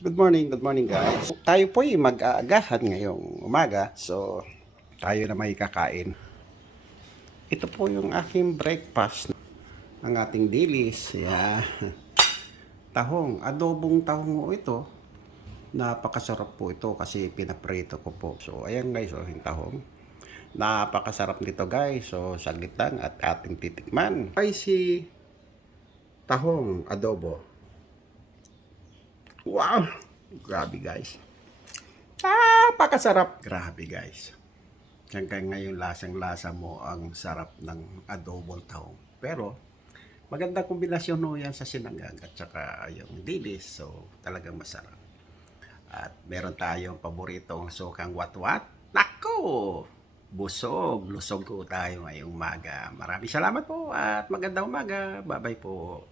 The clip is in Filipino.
Good morning, good morning guys. Tayo po ay mag-aagahan ngayong umaga. So, tayo na may kakain. Ito po yung aking breakfast ng ating dilis. Yeah. Tahong, adobong tahong ho ito. Napakasarap po ito kasi pinaprito ko po. So, ayan guys, oh, yung tahong. Napakasarap nito guys. So, saglit lang at ating titikman. Si tahong adobo. Wow! Grabe guys. Ah, pakasarap. Grabe guys. Hanggang ngayon lasang-lasa mo ang sarap ng adobong tahong. Pero, magandang kombinasyon no yan sa sinangag at saka yung dilis. So, talagang masarap. At meron tayong paboritong sukang watwat. Nako! Busog, lusog ko tayo ngayong umaga. Maraming salamat po at magandang umaga. Bye-bye po.